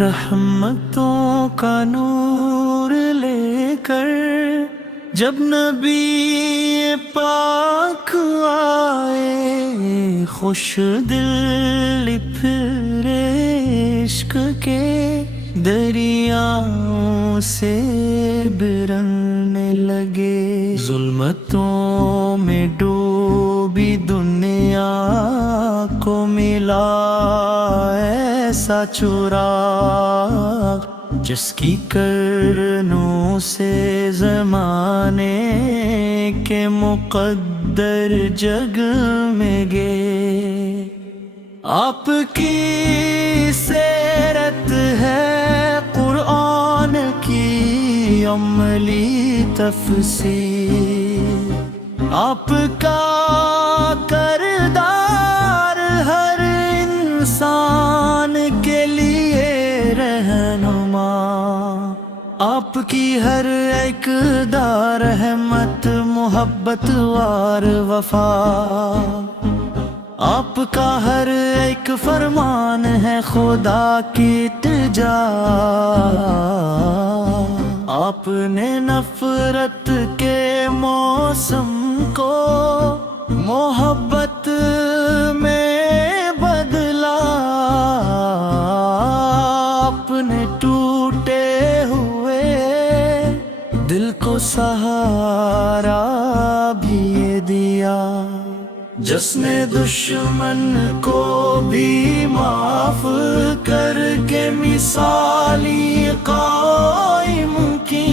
رحمتوں کا نور لے کر جب نبی پاک آئے، خوش دل پھر عشق کے دریاؤں سے برلنے لگے۔ ظلمتوں میں ڈوبی دنیا کو ملا ایسا چراغ، جس کی کرنوں سے زمانے کے مقدر جگمگے۔ آپ کی سیرت ہے قرآن کی عملی تفسیر، آپ کا کردار ہر انسان کے لیے رہنما، آپ کی ہر ایک دار رحمت محبت وار وفا، آپ کا ہر ایک فرمان ہے خدا کی التجا۔ آپ نے نفرت کے موسم کو محبت میں بدلا، آپ نے ٹوٹے ہوئے دل کو سہارا بھی دیا، جس نے دشمن کو بھی معاف کر کے مثالی قائم کی،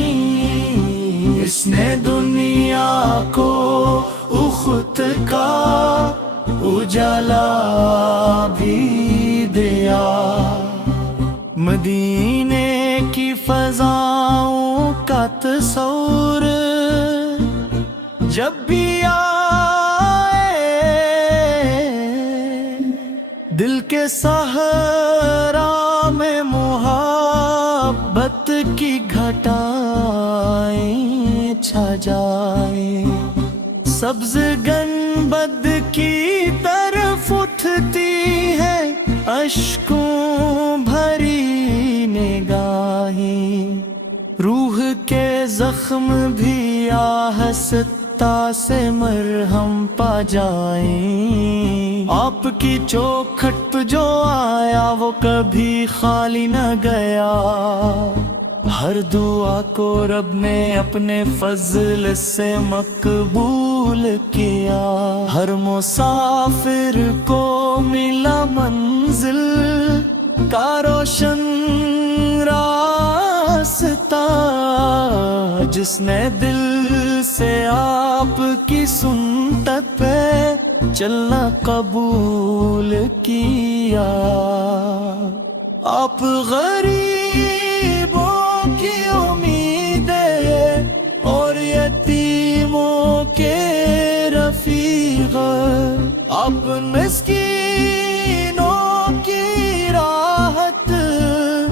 اس نے دنیا کو اخت کا اجالا بھی دیا۔ مدینے کی فضاؤں کا تصور جب بھی دل کے صحرا میں محبت کی گھٹائیں چھا جائیں، سبز گنبد کی طرف اٹھتی ہے اشکوں بھری نگاہیں، روح کے زخم بھی آہستہ سے مرہم پا جائیں، آپ کی چوکھٹ پہ جو آیا وہ کبھی خالی نہ گیا، ہر دعا کو رب نے اپنے فضل سے مقبول کیا، ہر مسافر کو ملا منزل کا روشن راستہ، جس نے دل سے آپ کی سنت پہ چلنا قبول کیا۔ آپ غریبوں کی امید اور یتیموں کے رفیق، آپ مسکینوں کی راحت،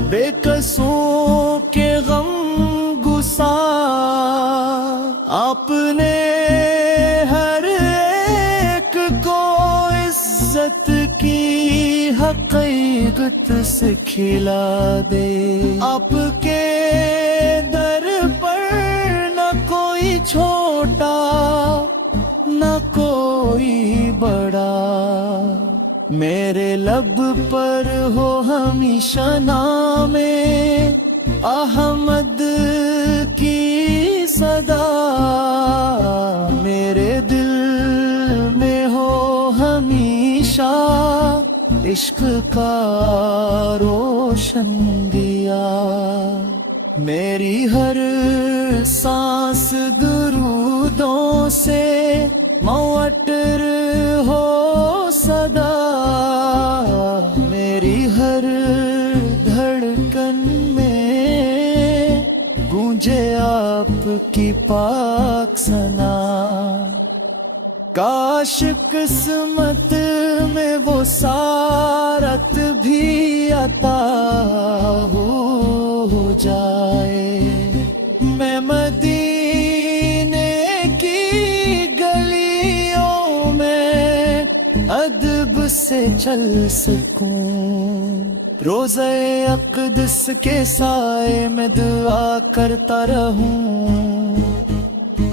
بے کسوں کے غم آپ نے ہر ایک کو عزت کی حقیقت سکھلا دے، آپ کے در پر نہ کوئی چھوٹا نہ کوئی بڑا، میرے لب پر ہو ہمیشہ نام احمد کی صدا، میرے دل میں ہو ہمیشہ عشق کا روشن دیا، میری ہر سانس درودوں سے موٹر ہو صدا، میری ہر دھڑکن گونجے آپ کی پاک ثنا، کاش قسمت میں وہ سارت بھی عطا ہو جائے، میں مدینے کی گلیوں میں ادب سے چل سکوں، روزہ اقدس کے سائے میں دعا کرتا رہوں،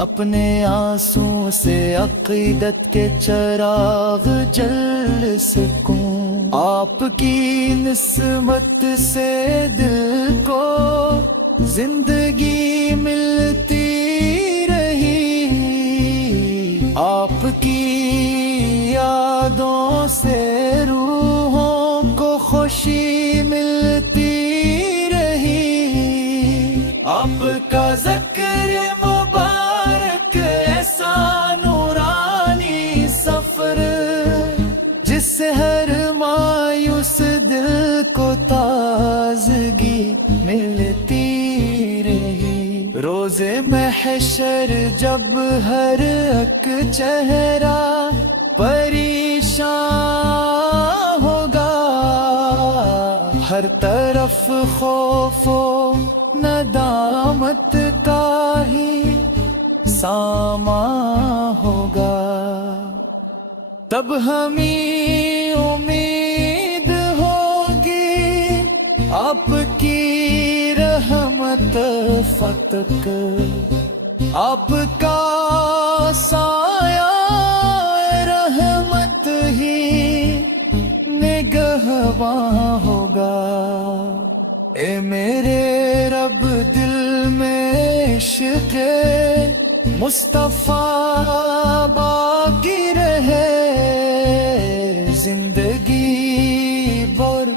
اپنے آنسوں سے عقیدت کے چراغ جل سکوں، آپ کی نسبت سے دل کو زندگی ملتی رہی، آپ کی یادوں سے روحوں کو خوشی ملتی رہی، آپ کا ذکر مبارک ایسا نورانی سفر جس سے ہر مایوس دل کو تازگی ملتی رہی، روزے محشر جب ہر ایک چہرہ پریشان ہوگا، ہر طرف خوف و ندامت کا ہی ساماں ہوگا، تب ہمیں امید ہوگی آپ کی رحمت فتق، آپ کا سایہ رحمت ہی نگہباں ہوگا، اے میرے رب دل میں عشق مصطفیٰ باقی رہے، زندگی بھر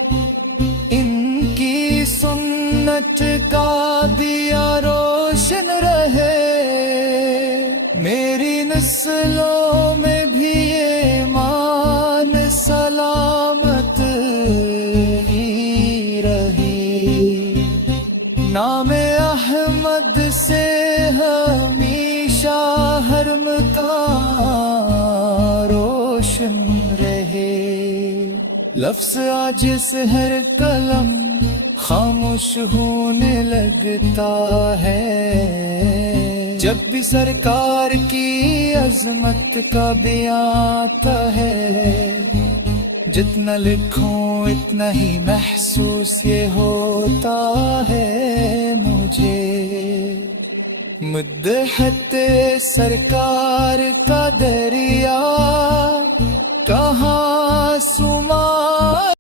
ان کی سنت کا دیا روشن رہے، میری نسلوں میں بھی ایمان سلامت ہی رہی، نام احمد سے ہمیشہ ہر مقام روشن رہے، لفظ عاجز ہر قلم خاموش ہونے لگتا ہے، جب بھی سرکار کی عظمت کا بیان آتا ہے، جتنا لکھوں اتنا ہی محسوس یہ ہوتا ہے مجھے، مدحت سرکار کا دریا کہاں سما